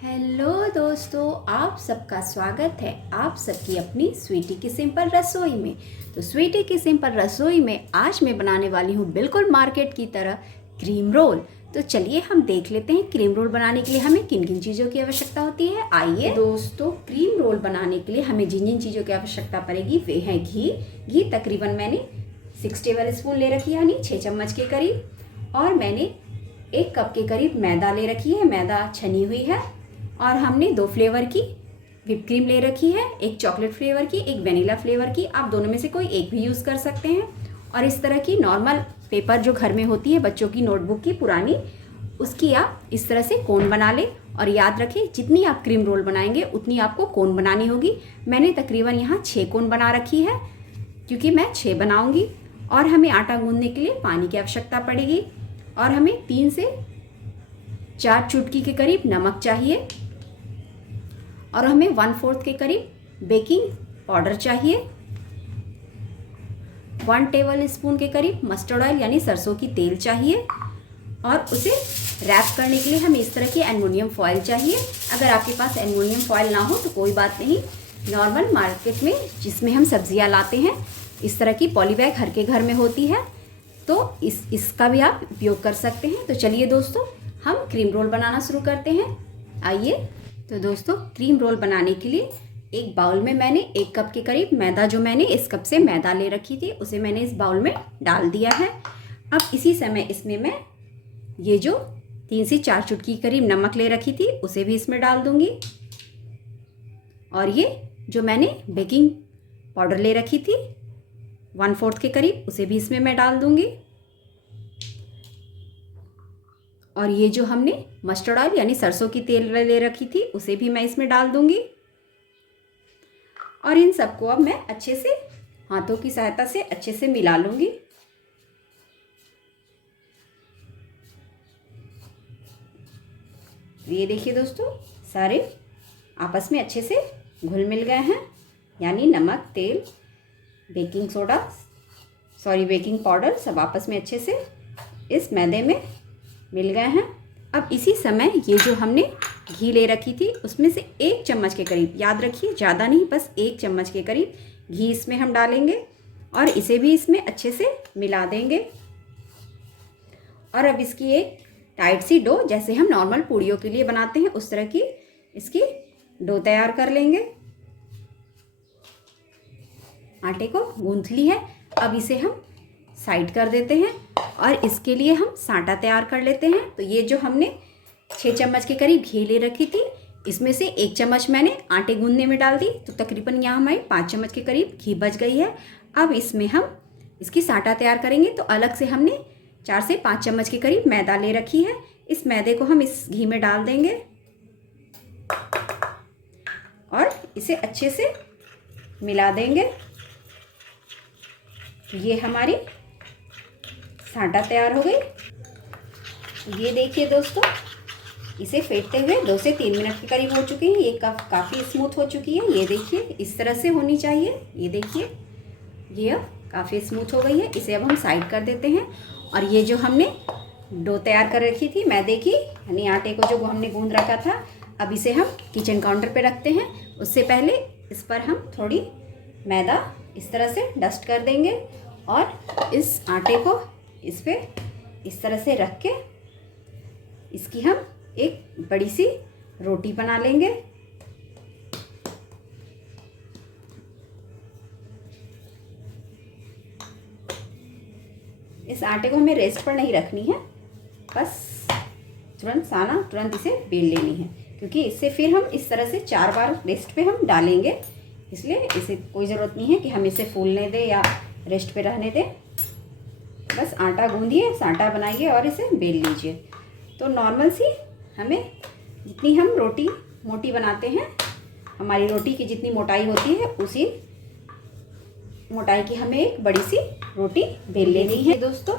Hello दोस्तों, आप सबका स्वागत है आप सबकी अपनी स्वीटी की सिंपल रसोई में। तो स्वीटी की सिंपल रसोई में आज मैं बनाने वाली हूँ बिल्कुल मार्केट की तरह क्रीम रोल। तो चलिए हम देख लेते हैं क्रीम रोल बनाने के लिए हमें किन किन चीज़ों की आवश्यकता होती है। आइए दोस्तों, क्रीम रोल बनाने के लिए हमें जिन जिन चीज़ों की आवश्यकता पड़ेगी वे हैं घी तकरीबन मैंने 6 टेबल स्पून ले रखी है, यानी 6 चम्मच के करीब। और मैंने 1 कप के करीब मैदा ले रखी है, मैदा छनी हुई है। और हमने 2 फ्लेवर की व्हिप क्रीम ले रखी है, एक चॉकलेट फ्लेवर की, एक वेनिला फ्लेवर की। आप दोनों में से कोई एक भी यूज़ कर सकते हैं। और इस तरह की नॉर्मल पेपर जो घर में होती है बच्चों की नोटबुक की पुरानी, उसकी आप इस तरह से कोन बना लें। और याद रखें, जितनी आप क्रीम रोल बनाएंगे उतनी आपको कोन बनानी होगी। मैंने तकरीबन यहाँ 6 कोन बना रखी है क्योंकि मैं 6 बनाऊँगी। और हमें आटा गूंदने के लिए पानी की आवश्यकता पड़ेगी। और हमें 3 से 4 चुटकी के करीब नमक चाहिए। और हमें 1/4 के करीब बेकिंग पाउडर चाहिए। 1 टेबल स्पून के करीब मस्टर्ड ऑयल यानी सरसों की तेल चाहिए। और उसे रैप करने के लिए हमें इस तरह की एल्युमिनियम फॉयल चाहिए। अगर आपके पास एल्युमिनियम फॉयल ना हो तो कोई बात नहीं, नॉर्मल मार्केट में जिसमें हम सब्जियां लाते हैं इस तरह की पॉलीबैग हर के घर में होती है, तो इसका भी आप उपयोग कर सकते हैं। तो चलिए दोस्तों, हम क्रीम रोल बनाना शुरू करते हैं। आइए। तो दोस्तों, क्रीम रोल बनाने के लिए एक बाउल में मैंने 1 कप के करीब मैदा, जो मैंने इस कप से मैदा ले रखी थी उसे मैंने इस बाउल में डाल दिया है। अब इसी समय इसमें मैं ये जो 3 से 4 चुटकी करीब नमक ले रखी थी उसे भी इसमें डाल दूंगी। और ये जो मैंने बेकिंग पाउडर ले रखी थी 1/4 के करीब उसे भी इसमें मैं डाल दूंगी। और ये जो हमने मस्टर्ड ऑयल यानी सरसों की तेल ले रखी थी उसे भी मैं इसमें डाल दूंगी। और इन सबको अब मैं अच्छे से हाथों की सहायता से अच्छे से मिला लूंगी। ये देखिए दोस्तों, सारे आपस में अच्छे से घुल मिल गए हैं, यानी नमक, तेल, बेकिंग पाउडर सब आपस में अच्छे से इस मैदे में मिल गए हैं। अब इसी समय ये जो हमने घी ले रखी थी उसमें से 1 चम्मच के करीब, याद रखिए ज़्यादा नहीं, बस 1 चम्मच के करीब घी इसमें हम डालेंगे और इसे भी इसमें अच्छे से मिला देंगे। और अब इसकी एक टाइट सी डो, जैसे हम नॉर्मल पूड़ियों के लिए बनाते हैं उस तरह की इसकी डो तैयार कर लेंगे। आटे को गूंथ ली है, अब इसे हम साइड कर देते हैं। और इसके लिए हम साटा तैयार कर लेते हैं। तो ये जो हमने 6 चम्मच के करीब घी ले रखी थी इसमें से 1 चम्मच मैंने आटे गूंदने में डाल दी, तो तकरीबन यहाँ हमारी 5 चम्मच के करीब घी बच गई है। अब इसमें हम इसकी साटा तैयार करेंगे। तो अलग से हमने 4 से 5 चम्मच के करीब मैदा ले रखी है, इस मैदे को हम इस घी में डाल देंगे और इसे अच्छे से मिला देंगे। ये हमारी साटा तैयार हो गई। ये देखिए दोस्तों, इसे फेंटते हुए 2 से 3 मिनट के करीब हो चुके हैं। ये काफ़ी स्मूथ हो चुकी है। ये देखिए इस तरह से होनी चाहिए। ये देखिए ये अब काफ़ी स्मूथ हो गई है। इसे अब हम साइड कर देते हैं। और ये जो हमने डो तैयार कर रखी थी मैदे की, यानी आटे को जो हमने गूंद रखा था, अब इसे हम किचन काउंटर पे रखते हैं। उससे पहले इस पर हम थोड़ी मैदा इस तरह से डस्ट कर देंगे और इस आटे को इस पे इस तरह से रख के इसकी हम एक बड़ी सी रोटी बना लेंगे। इस आटे को हमें रेस्ट पर नहीं रखनी है, बस तुरंत इसे बेल लेनी है, क्योंकि इससे फिर हम इस तरह से 4 बार रेस्ट पे हम डालेंगे। इसलिए इसे कोई ज़रूरत नहीं है कि हम इसे फूलने दें या रेस्ट पे रहने दें। बस आटा गूंदिए, साटा बनाइए और इसे बेल लीजिए। तो नॉर्मल सी हमें, जितनी हम रोटी मोटी बनाते हैं, हमारी रोटी की जितनी मोटाई होती है उसी मोटाई की हमें एक बड़ी सी रोटी बेल लेनी है। दोस्तों,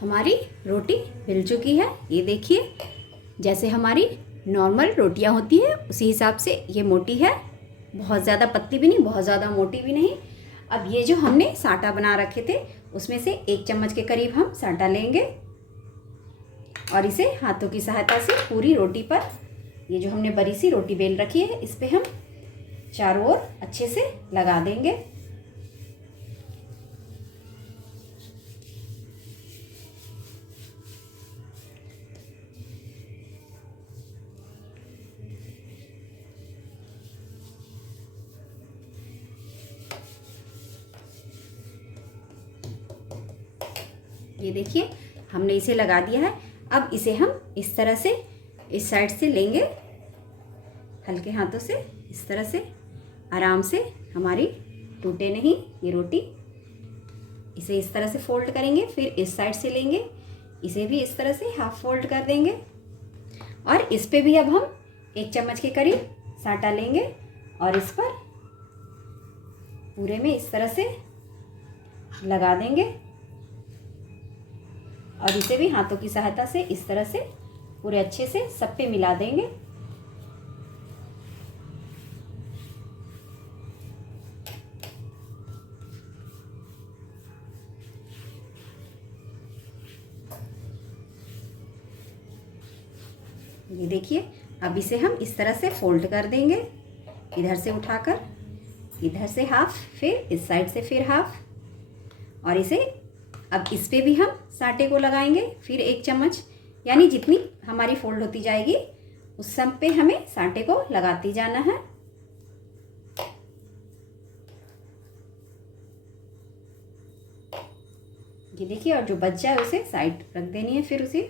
हमारी रोटी बेल चुकी है। ये देखिए, जैसे हमारी नॉर्मल रोटियां होती है उसी हिसाब से ये मोटी है, बहुत ज़्यादा पतली भी नहीं, बहुत ज़्यादा मोटी भी नहीं। अब ये जो हमने साटा बना रखे थे उसमें से 1 चम्मच के करीब हम साटा लेंगे और इसे हाथों की सहायता से पूरी रोटी पर ये जो हमने बड़ी सी रोटी बेल रखी है इस पे हम चारों ओर अच्छे से लगा देंगे। ये देखिए हमने इसे लगा दिया है। अब इसे हम इस तरह से इस साइड से लेंगे, हल्के हाथों से इस तरह से आराम से, हमारी टूटे नहीं ये रोटी। इसे इस तरह से फोल्ड करेंगे, फिर इस साइड से लेंगे, इसे भी इस तरह से हाफ फोल्ड कर देंगे और इस पे भी अब हम 1 चम्मच के करीब साटा लेंगे और इस पर पूरे में इस तरह से लगा देंगे और इसे भी हाथों की सहायता से इस तरह से पूरे अच्छे से सब पे मिला देंगे। ये देखिए अब इसे हम इस तरह से फोल्ड कर देंगे, इधर से उठाकर इधर से हाफ, फिर इस साइड से फिर हाफ, और इसे अब इस पे भी हम साटे को लगाएंगे, फिर 1 चम्मच, यानी जितनी हमारी फोल्ड होती जाएगी उस सब पे हमें साटे को लगाती जाना है। ये देखिए, और जो बच जाए उसे साइड रख देनी है फिर उसी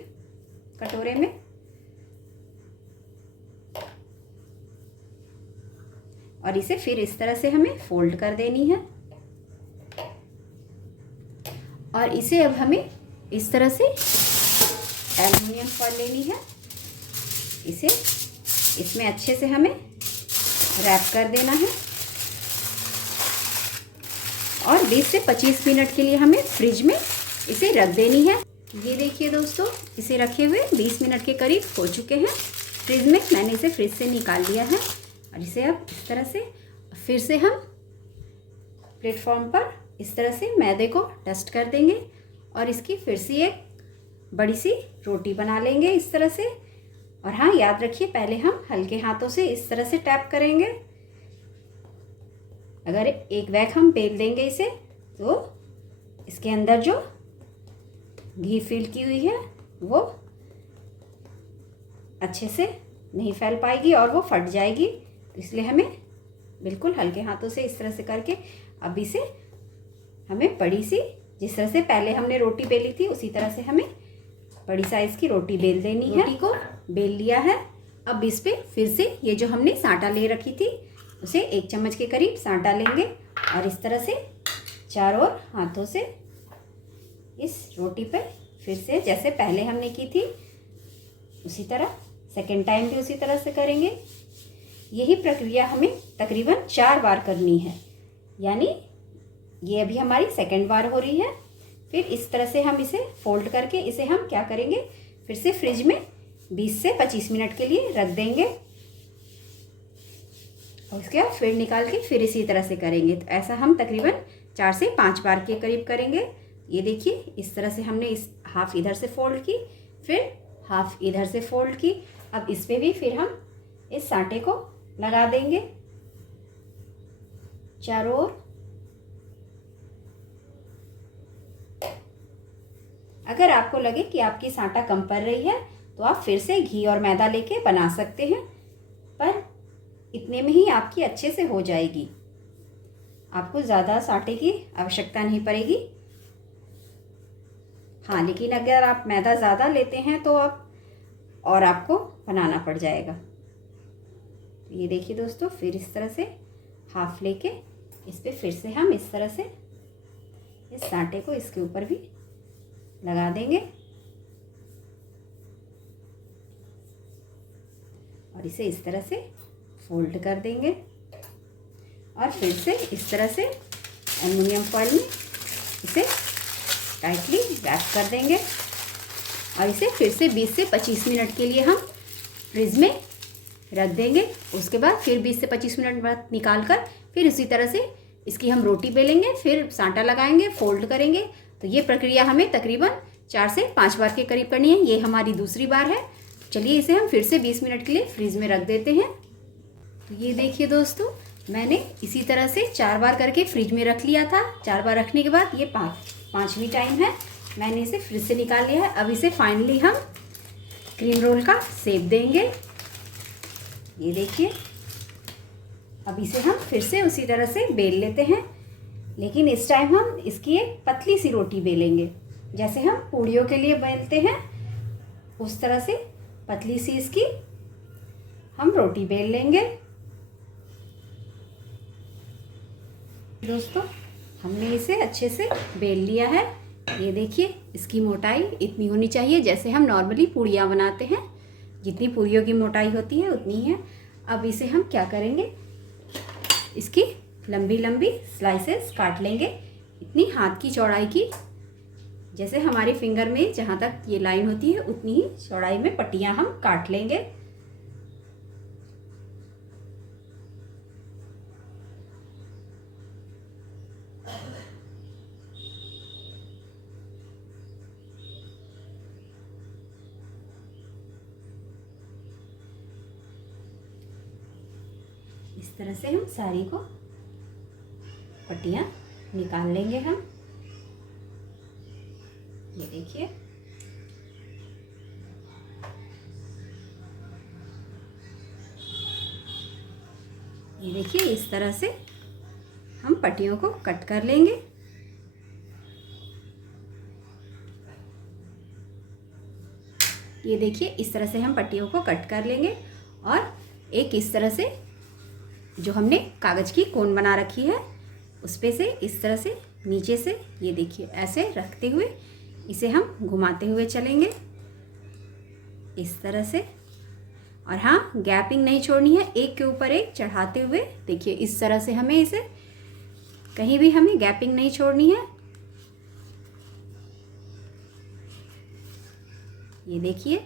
कटोरे में। और इसे फिर इस तरह से हमें फोल्ड कर देनी है और इसे अब हमें इस तरह से एल्युमिनियम फॉइल लेनी है, इसे इसमें अच्छे से हमें रैप कर देना है और 20 से 25 मिनट के लिए हमें फ्रिज में इसे रख देनी है। ये देखिए दोस्तों, इसे रखे हुए 20 मिनट के करीब हो चुके हैं फ्रिज में। मैंने इसे फ्रिज से निकाल लिया है और इसे अब इस तरह से फिर से हम प्लेटफॉर्म पर इस तरह से मैदे को डस्ट कर देंगे और इसकी फिर से एक बड़ी सी रोटी बना लेंगे इस तरह से। और हाँ, याद रखिए पहले हम हल्के हाथों से इस तरह से टैप करेंगे। अगर एक बैग हम बेल देंगे इसे तो इसके अंदर जो घी फिल की हुई है वो अच्छे से नहीं फैल पाएगी और वो फट जाएगी, तो इसलिए हमें बिल्कुल हल्के हाथों से इस तरह से करके अब इसे हमें बड़ी सी, जिस तरह से पहले हमने रोटी बेली थी उसी तरह से हमें बड़ी साइज़ की रोटी बेल देनी है। रोटी को बेल लिया है, अब इस पे फिर से ये जो हमने साटा ले रखी थी उसे 1 चम्मच के करीब साटा लेंगे और इस तरह से चारों ओर हाथों से इस रोटी पे फिर से जैसे पहले हमने की थी उसी तरह सेकेंड टाइम भी उसी तरह से करेंगे। यही प्रक्रिया हमें तकरीबन 4 बार करनी है, यानी ये अभी हमारी सेकेंड बार हो रही है। फिर इस तरह से हम इसे फोल्ड करके इसे हम क्या करेंगे, फिर से फ्रिज में 20 से 25 मिनट के लिए रख देंगे और उसके बाद फिर निकाल के फिर इसी तरह से करेंगे। तो ऐसा हम तकरीबन 4 से 5 बार के करीब करेंगे। ये देखिए, इस तरह से हमने इस हाफ इधर से फोल्ड की, फिर हाफ इधर से फोल्ड की। अब इस पे भी फिर हम इस साटे को लगा देंगे चारों ओर। अगर आपको लगे कि आपकी साटा कम पड़ रही है तो आप फिर से घी और मैदा लेके बना सकते हैं, पर इतने में ही आपकी अच्छे से हो जाएगी, आपको ज़्यादा साटे की आवश्यकता नहीं पड़ेगी। हाँ, लेकिन अगर आप मैदा ज़्यादा लेते हैं तो आप और आपको बनाना पड़ जाएगा। ये देखिए दोस्तों, फिर इस तरह से हाफ लेके इस पे फिर से हम इस तरह से इस साटे को इसके ऊपर भी लगा देंगे और इसे इस तरह से फोल्ड कर देंगे और फिर से इस तरह से एल्युमिनियम फॉइल में इसे टाइटली रैप कर देंगे और इसे फिर से 20 से 25 मिनट के लिए हम फ्रिज में रख देंगे। उसके बाद फिर 20 से 25 मिनट बाद निकाल कर फिर इसी तरह से इसकी हम रोटी बेलेंगे, फिर साटा लगाएंगे, फोल्ड करेंगे। तो ये प्रक्रिया हमें तकरीबन 4 से 5 बार के करीब करनी है। ये हमारी दूसरी बार है। चलिए इसे हम फिर से 20 मिनट के लिए फ्रीज में रख देते हैं। तो ये देखिए दोस्तों, मैंने इसी तरह से 4 बार करके फ्रिज में रख लिया था। 4 बार रखने के बाद ये पाँचवीं टाइम है, मैंने इसे फ्रिज से निकाल लिया है। अब इसे फाइनली हम क्रीम रोल का शेप देंगे। ये देखिए, अब इसे हम फिर से उसी तरह से बेल लेते हैं, लेकिन इस टाइम हम इसकी एक पतली सी रोटी बेलेंगे। जैसे हम पूड़ियों के लिए बेलते हैं उस तरह से पतली सी इसकी हम रोटी बेल लेंगे। दोस्तों, हमने इसे अच्छे से बेल लिया है। ये देखिए, इसकी मोटाई इतनी होनी चाहिए जैसे हम नॉर्मली पूड़ियाँ बनाते हैं। जितनी पूड़ियों की मोटाई होती है उतनी है। अब इसे हम क्या करेंगे, इसकी लंबी लंबी स्लाइसेस काट लेंगे, इतनी हाथ की चौड़ाई की। जैसे हमारी फिंगर में जहाँ तक ये लाइन होती है उतनी ही चौड़ाई में पट्टियाँ हम काट लेंगे। इस तरह से हम सारी को पट्टियाँ निकाल लेंगे हम। ये देखिए, ये देखिए, इस तरह से हम पट्टियों को कट कर लेंगे। ये देखिए, इस तरह से हम पट्टियों को कट कर लेंगे और एक इस तरह से जो हमने कागज़ की कोन बना रखी है उस पे से इस तरह से नीचे से ये देखिए ऐसे रखते हुए इसे हम घुमाते हुए चलेंगे इस तरह से। और हाँ, गैपिंग नहीं छोड़नी है, एक के ऊपर एक चढ़ाते हुए देखिए इस तरह से हमें इसे, कहीं भी हमें गैपिंग नहीं छोड़नी है। ये देखिए,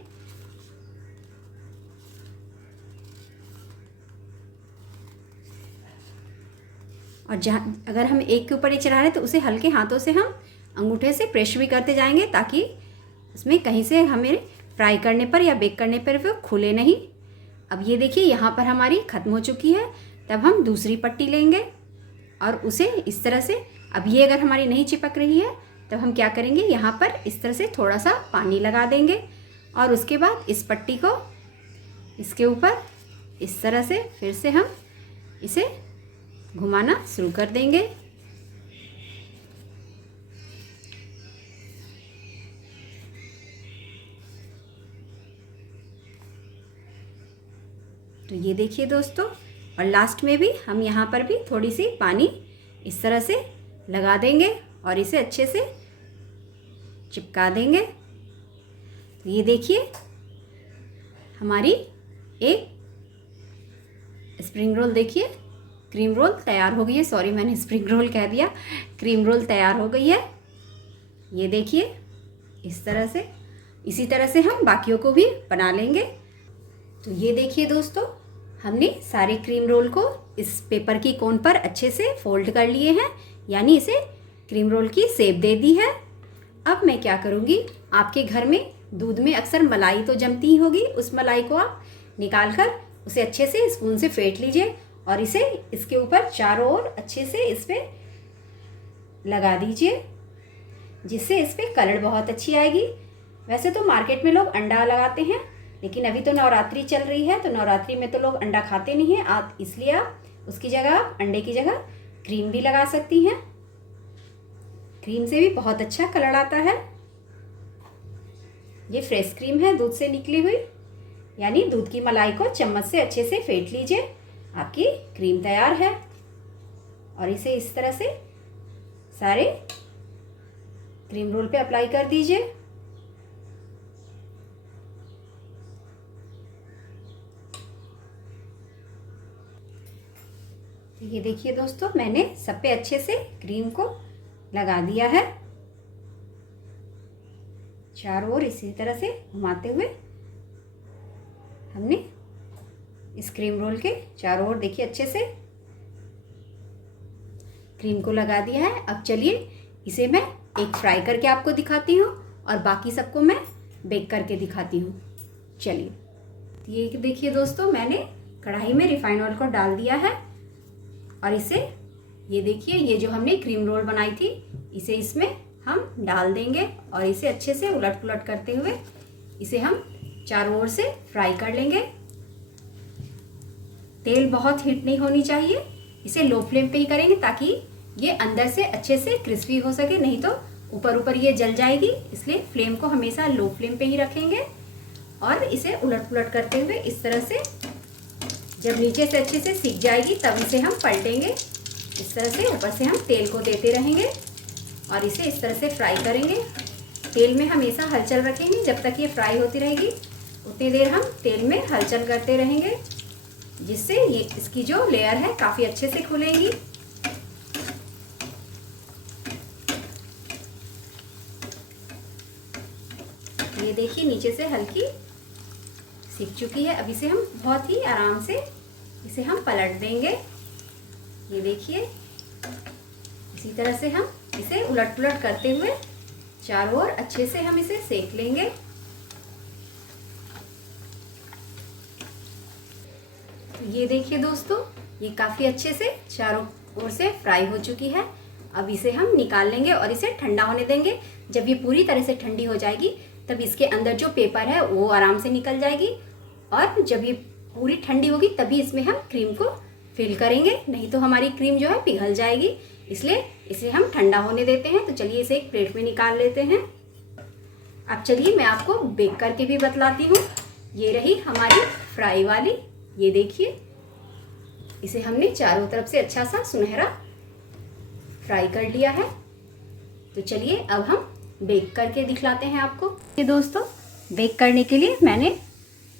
और जहाँ अगर हम एक के ऊपर एक चढ़ा रहे हैं तो उसे हल्के हाथों से हम अंगूठे से प्रेस भी करते जाएंगे ताकि उसमें कहीं से हमें फ्राई करने पर या बेक करने पर वो खुले नहीं। अब ये देखिए, यहाँ पर हमारी ख़त्म हो चुकी है। तब हम दूसरी पट्टी लेंगे और उसे इस तरह से, अब ये अगर हमारी नहीं चिपक रही है तब हम क्या करेंगे, यहाँ पर इस तरह से थोड़ा सा पानी लगा देंगे और उसके बाद इस पट्टी को इसके ऊपर इस तरह से फिर से हम इसे घुमाना शुरू कर देंगे। तो ये देखिए दोस्तों, और लास्ट में भी हम यहाँ पर भी थोड़ी सी पानी इस तरह से लगा देंगे और इसे अच्छे से चिपका देंगे। तो ये देखिए, हमारी एक स्प्रिंग रोल देखिए, क्रीम रोल तैयार हो गई है। सॉरी, मैंने स्प्रिंग रोल कह दिया, क्रीम रोल तैयार हो गई है। ये देखिए इस तरह से, इसी तरह से हम बाकियों को भी बना लेंगे। तो ये देखिए दोस्तों, हमने सारे क्रीम रोल को इस पेपर की कोन पर अच्छे से फोल्ड कर लिए हैं, यानी इसे क्रीम रोल की शेप दे दी है। अब मैं क्या करूँगी, आपके घर में दूध में अक्सर मलाई तो जमती ही होगी, उस मलाई को आप निकाल कर उसे अच्छे से स्पून से फेंट लीजिए और इसे इसके ऊपर चारों ओर अच्छे से इस पर लगा दीजिए, जिससे इस पर कलर बहुत अच्छी आएगी। वैसे तो मार्केट में लोग अंडा लगाते हैं, लेकिन अभी तो नवरात्रि चल रही है, तो नवरात्रि में तो लोग अंडा खाते नहीं हैं, आप इसलिए आप उसकी जगह आप अंडे की जगह क्रीम भी लगा सकती हैं। क्रीम से भी बहुत अच्छा कलर आता है। ये फ्रेश क्रीम है, दूध से निकली हुई, यानी दूध की मलाई को चम्मच से अच्छे से फेंट लीजिए, आपकी क्रीम तैयार है। और इसे इस तरह से सारे क्रीम रोल पे अप्लाई कर दीजिए। तो ये देखिए दोस्तों, मैंने सब पे अच्छे से क्रीम को लगा दिया है, चारों ओर इसी तरह से घुमाते हुए हमने इस क्रीम रोल के चारों ओर देखिए अच्छे से क्रीम को लगा दिया है। अब चलिए इसे मैं एक फ्राई करके आपको दिखाती हूँ और बाकी सबको मैं बेक करके दिखाती हूँ। चलिए, ये देखिए दोस्तों, मैंने कढ़ाई में रिफाइंड ऑयल को डाल दिया है और इसे, ये देखिए, ये जो हमने क्रीम रोल बनाई थी इसे इसमें हम डाल देंगे और इसे अच्छे से उलट पुलट करते हुए इसे हम चारों ओर से फ्राई कर लेंगे। तेल बहुत हीट नहीं होनी चाहिए, इसे लो फ्लेम पे ही करेंगे ताकि ये अंदर से अच्छे से क्रिस्पी हो सके, नहीं तो ऊपर ऊपर ये जल जाएगी। इसलिए फ्लेम को हमेशा लो फ्लेम पे ही रखेंगे और इसे उलट पुलट करते हुए इस तरह से, जब नीचे से अच्छे से सिक जाएगी तब इसे हम पलटेंगे। इस तरह से ऊपर से हम तेल को देते रहेंगे और इसे इस तरह से फ्राई करेंगे। तेल में हमेशा हलचल रखेंगे, जब तक ये फ्राई होती रहेगी उतनी देर हम तेल में हलचल करते रहेंगे, जिससे ये इसकी जो लेयर है काफ़ी अच्छे से खुलेगी। ये देखिए, नीचे से हल्की सिक चुकी है। अब इसे हम बहुत ही आराम से इसे हम पलट देंगे। ये देखिए, इसी तरह से हम इसे उलट पुलट करते हुए चारों ओर अच्छे से हम इसे सेक लेंगे। ये देखिए दोस्तों, ये काफ़ी अच्छे से चारों ओर से फ्राई हो चुकी है। अब इसे हम निकाल लेंगे और इसे ठंडा होने देंगे। जब ये पूरी तरह से ठंडी हो जाएगी तब इसके अंदर जो पेपर है वो आराम से निकल जाएगी और जब ये पूरी ठंडी होगी तभी इसमें हम क्रीम को फिल करेंगे, नहीं तो हमारी क्रीम जो है पिघल जाएगी। इसलिए इसे हम ठंडा होने देते हैं। तो चलिए इसे एक प्लेट में निकाल लेते हैं। अब चलिए मैं आपको बेक करके भी बतलाती हूँ। ये रही हमारी फ्राई वाली, ये देखिए, इसे हमने चारों तरफ से अच्छा सा सुनहरा फ्राई कर लिया है। तो चलिए अब हम बेक करके दिखलाते हैं आपको। ये दोस्तों, बेक करने के लिए मैंने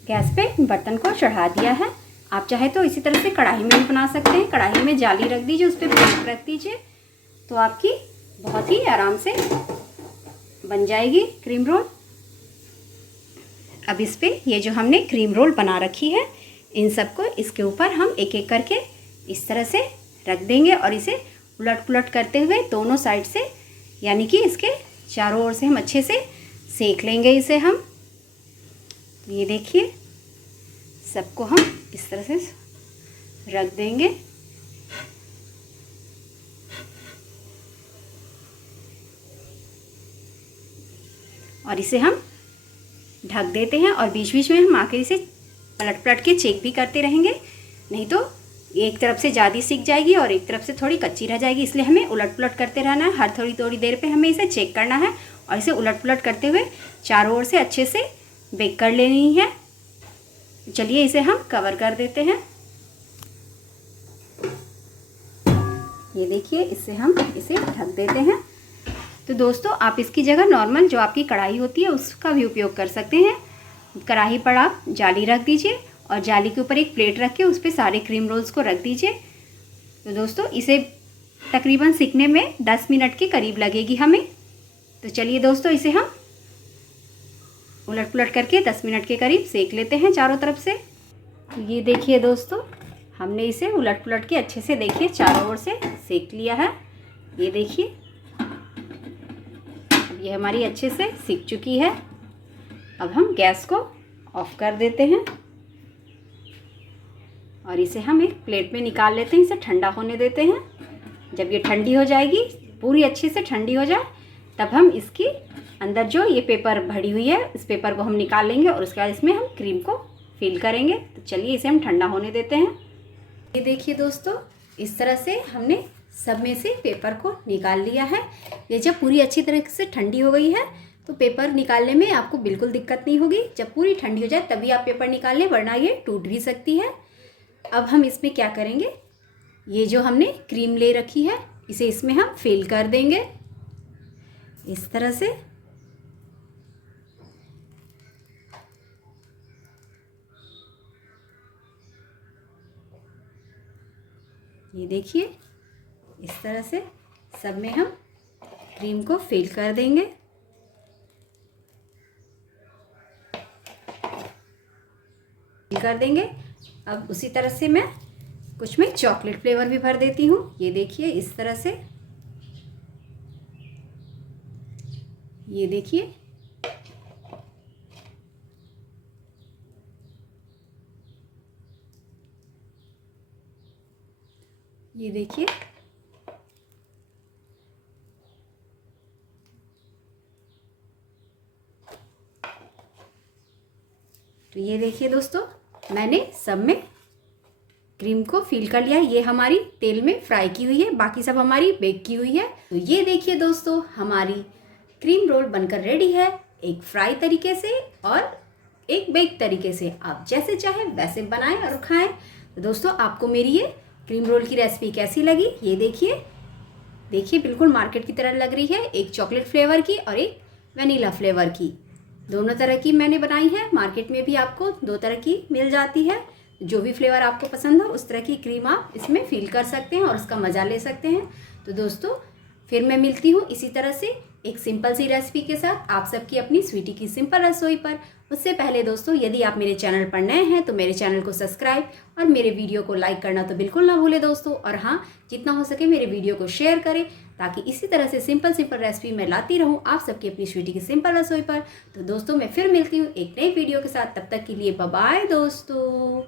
गैस पे बर्तन को चढ़ा दिया है। आप चाहे तो इसी तरह से कढ़ाई में भी बना सकते हैं। कढ़ाई में जाली रख दीजिए, उस पर प्लेट रख दीजिए, तो आपकी बहुत ही आराम से बन जाएगी क्रीम रोल। अब इस पे ये जो हमने क्रीम रोल बना रखी है, इन सबको इसके ऊपर हम एक एक करके इस तरह से रख देंगे और इसे उलट पुलट करते हुए दोनों साइड से, यानी कि इसके चारों ओर से हम अच्छे से सेक लेंगे इसे हम। ये देखिए, सबको हम इस तरह से रख देंगे और इसे हम ढक देते हैं और बीच बीच में हम आके इसे पलट पलट के चेक भी करते रहेंगे, नहीं तो एक तरफ से ज़्यादा सीख जाएगी और एक तरफ से थोड़ी कच्ची रह जाएगी। इसलिए हमें उलट पुलट करते रहना है। हर थोड़ी थोड़ी देर पे हमें इसे चेक करना है और इसे उलट पुलट करते हुए चारों ओर से अच्छे से बेक कर लेनी है। चलिए इसे हम कवर कर देते हैं। ये देखिए, इससे हम इसे ढक देते हैं। तो दोस्तों, आप इसकी जगह नॉर्मल जो आपकी कढ़ाई होती है उसका भी उपयोग कर सकते हैं। कढ़ाई पर आप जाली रख दीजिए और जाली के ऊपर एक प्लेट रख के उस पर सारे क्रीम रोल्स को रख दीजिए। तो दोस्तों, इसे तकरीबन सिकने में 10 मिनट के करीब लगेगी हमें। तो चलिए दोस्तों, इसे हम उलट पुलट करके 10 मिनट के करीब सेक लेते हैं चारों तरफ से। तो ये देखिए दोस्तों, हमने इसे उलट पुलट के अच्छे से, देखिए, चारों ओर से सेक लिया है। ये देखिए, ये हमारी अच्छे से सिक चुकी है। अब हम गैस को ऑफ कर देते हैं और इसे हम एक प्लेट में निकाल लेते हैं। इसे ठंडा होने देते हैं। जब ये ठंडी हो जाएगी, पूरी अच्छे से ठंडी हो जाए, तब हम इसकी अंदर जो ये पेपर भरी हुई है, इस पेपर को हम निकाल लेंगे और उसके बाद इसमें हम क्रीम को फिल करेंगे। तो चलिए इसे हम ठंडा होने देते हैं। ये देखिए दोस्तों, इस तरह से हमने सब में से पेपर को निकाल लिया है। ये जब पूरी अच्छी तरह से ठंडी हो गई है तो पेपर निकालने में आपको बिल्कुल दिक्कत नहीं होगी। जब पूरी ठंडी हो जाए तभी आप पेपर निकाल लें, वरना ये टूट भी सकती है। अब हम इसमें क्या करेंगे, ये जो हमने क्रीम ले रखी है इसे इसमें हम फिल कर देंगे इस तरह से। ये देखिए, इस तरह से सब में हम क्रीम को फिल कर देंगे। फिल कर देंगे। अब उसी तरह से मैं कुछ में चॉकलेट फ्लेवर भी भर देती हूँ। ये देखिए, इस तरह से, ये देखिए, ये देखिए, तो ये देखिए दोस्तों, मैंने सब में क्रीम को फिल कर लिया है। ये हमारी तेल में फ्राई की हुई है, बाकी सब हमारी बेक की हुई है। तो ये देखिए दोस्तों, हमारी क्रीम रोल बनकर रेडी है, एक फ्राई तरीके से और एक बेक तरीके से। आप जैसे चाहे वैसे बनाएं और खाएं। तो दोस्तों, आपको मेरी ये क्रीम रोल की रेसिपी कैसी लगी? ये देखिए, देखिए बिल्कुल मार्केट की तरह लग रही है। एक चॉकलेट फ्लेवर की और एक वनीला फ्लेवर की, दोनों तरह की मैंने बनाई है। मार्केट में भी आपको 2 तरह की मिल जाती है। जो भी फ्लेवर आपको पसंद हो उस तरह की क्रीम आप इसमें फिल कर सकते हैं और उसका मज़ा ले सकते हैं। तो दोस्तों, फिर मैं मिलती हूँ इसी तरह से एक सिंपल सी रेसिपी के साथ आप सबकी अपनी स्वीटी की सिंपल रसोई पर। उससे पहले दोस्तों, यदि आप मेरे चैनल पर नए हैं तो मेरे चैनल को सब्सक्राइब और मेरे वीडियो को लाइक करना तो बिल्कुल ना भूलें दोस्तों। और हाँ, जितना हो सके मेरे वीडियो को शेयर करें, ताकि इसी तरह से सिंपल रेसिपी मैं लाती रहूँ आप सबकी अपनी स्वीटी की सिंपल रसोई पर। तो दोस्तों, मैं फिर मिलती हूँ एक नई वीडियो के साथ। तब तक के लिए बाय बाय दोस्तों।